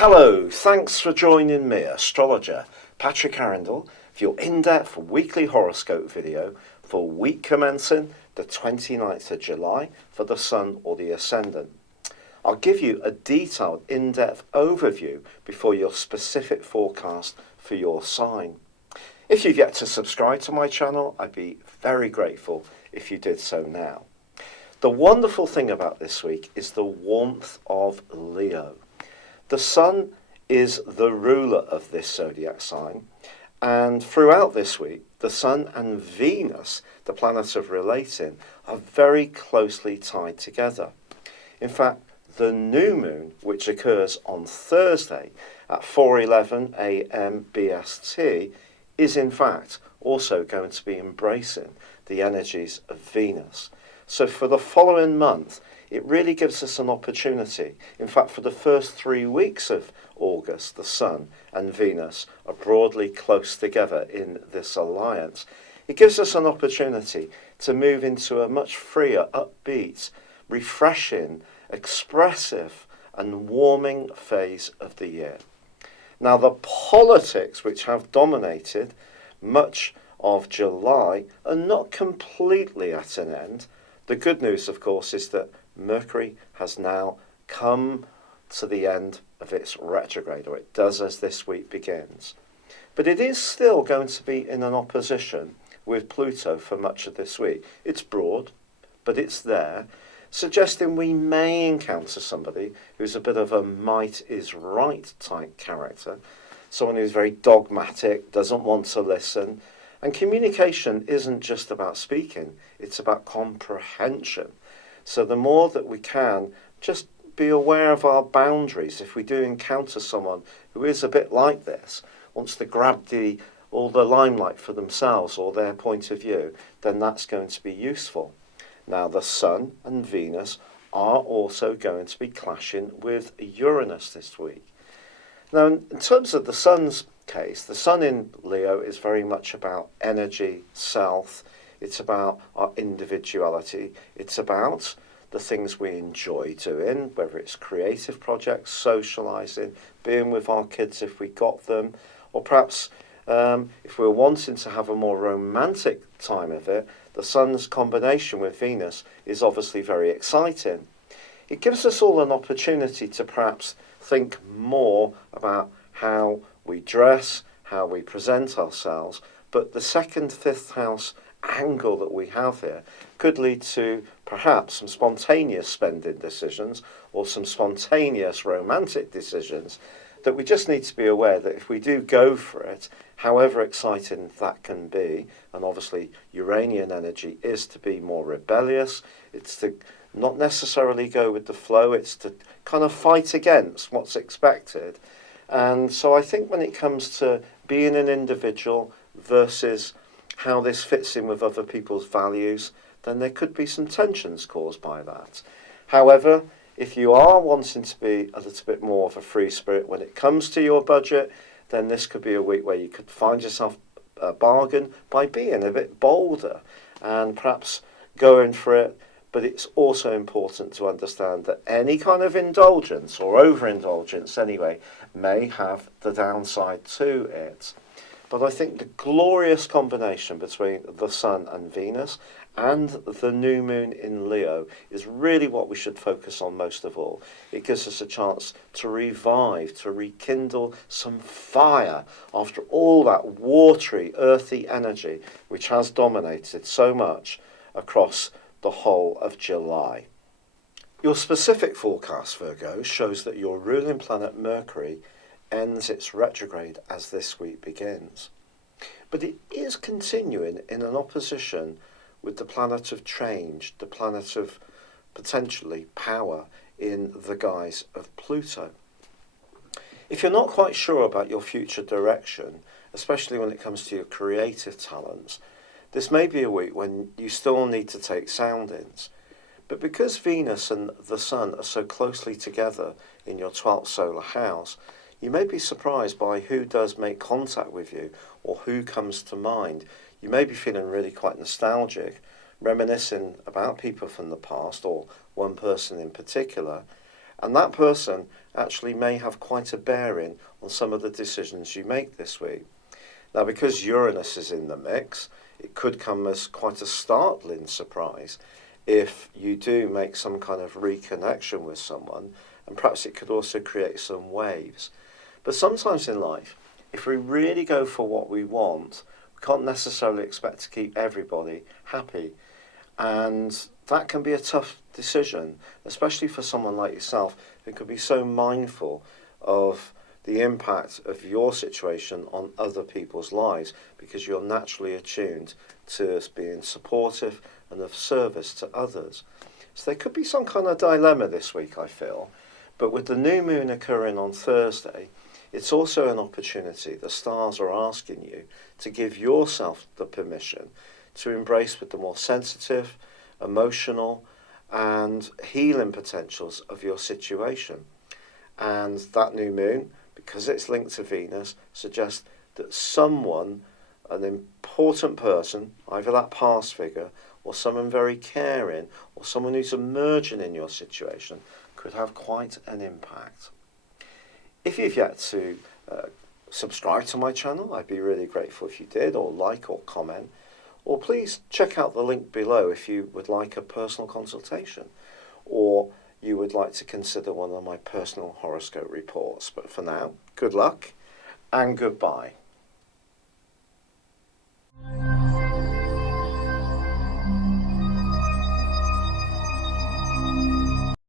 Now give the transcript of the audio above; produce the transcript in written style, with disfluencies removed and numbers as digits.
Hello, thanks for joining me, astrologer Patrick Arundell, for your in-depth weekly horoscope video for week commencing the 29th of July for the Sun or the Ascendant. I'll give you a detailed, in-depth overview before your specific forecast for your sign. If you've yet to subscribe to my channel, I'd be very grateful if you did so now. The wonderful thing about this week is the warmth of Leo. The Sun is the ruler of this zodiac sign, and throughout this week, the Sun and Venus, the planet of relating, are very closely tied together. In fact, the new moon, which occurs on Thursday at 4:11 a.m. BST, is in fact also going to be embracing the energies of Venus. So for the following month, it really gives us an opportunity. In fact, for the first 3 weeks of August, the Sun and Venus are broadly close together in this alliance. It gives us an opportunity to move into a much freer, upbeat, refreshing, expressive and warming phase of the year. Now, the politics which have dominated much of July are not completely at an end. The good news, of course, is that Mercury has now come to the end of its retrograde, or it does as this week begins. But it is still going to be in an opposition with Pluto for much of this week. It's broad, but it's there, suggesting we may encounter somebody who's a bit of a might is right type character, someone who's very dogmatic, doesn't want to listen. And communication isn't just about speaking, it's about comprehension. So the more that we can just be aware of our boundaries, if we do encounter someone who is a bit like this, wants to grab all the limelight for themselves or their point of view, then that's going to be useful. Now, the Sun and Venus are also going to be clashing with Uranus this week. Now, in terms of the Sun's case, the Sun in Leo is very much about energy, self. It's about our individuality. It's about the things we enjoy doing, whether it's creative projects, socialising, being with our kids if we got them, or perhaps if we're wanting to have a more romantic time of it, the Sun's combination with Venus is obviously very exciting. It gives us all an opportunity to perhaps think more about how we dress, how we present ourselves, but the second, fifth house angle that we have here could lead to perhaps some spontaneous spending decisions or some spontaneous romantic decisions that we just need to be aware that if we do go for it, however exciting that can be, and obviously Uranian energy is to be more rebellious, it's to not necessarily go with the flow, it's to kind of fight against what's expected. And so I think when it comes to being an individual versus how this fits in with other people's values, then there could be some tensions caused by that. However, if you are wanting to be a little bit more of a free spirit when it comes to your budget, then this could be a week where you could find yourself a bargain by being a bit bolder and perhaps going for it. But it's also important to understand that any kind of indulgence, or overindulgence anyway, may have the downside to it. But I think the glorious combination between the Sun and Venus and the new moon in Leo is really what we should focus on most of all. It gives us a chance to revive, to rekindle some fire after all that watery, earthy energy which has dominated so much across the whole of July. Your specific forecast, Virgo, shows that your ruling planet Mercury ends its retrograde as this week begins. But it is continuing in an opposition with the planet of change, the planet of potentially power in the guise of Pluto. If you're not quite sure about your future direction, especially when it comes to your creative talents, this may be a week when you still need to take soundings. But because Venus and the Sun are so closely together in your 12th solar house, you may be surprised by who does make contact with you or who comes to mind. You may be feeling really quite nostalgic, reminiscing about people from the past or one person in particular, And that person actually may have quite a bearing on some of the decisions you make this week. Now, because Uranus is in the mix, it could come as quite a startling surprise if you do make some kind of reconnection with someone, and perhaps it could also create some waves. But sometimes in life, if we really go for what we want, we can't necessarily expect to keep everybody happy. And that can be a tough decision, especially for someone like yourself who could be so mindful of the impact of your situation on other people's lives, because you're naturally attuned to being supportive and of service to others. So there could be some kind of dilemma this week, I feel. But with the new moon occurring on Thursday, it's also an opportunity. The stars are asking you to give yourself the permission to embrace with the more sensitive, emotional, and healing potentials of your situation. And that new moon, because it's linked to Venus, suggests that someone, an important person, either that past figure or someone very caring or someone who's emerging in your situation, could have quite an impact. If you've yet to subscribe to my channel, I'd be really grateful if you did, or like or comment. Or please check out the link below if you would like a personal consultation, or you would like to consider one of my personal horoscope reports. But for now, good luck and goodbye.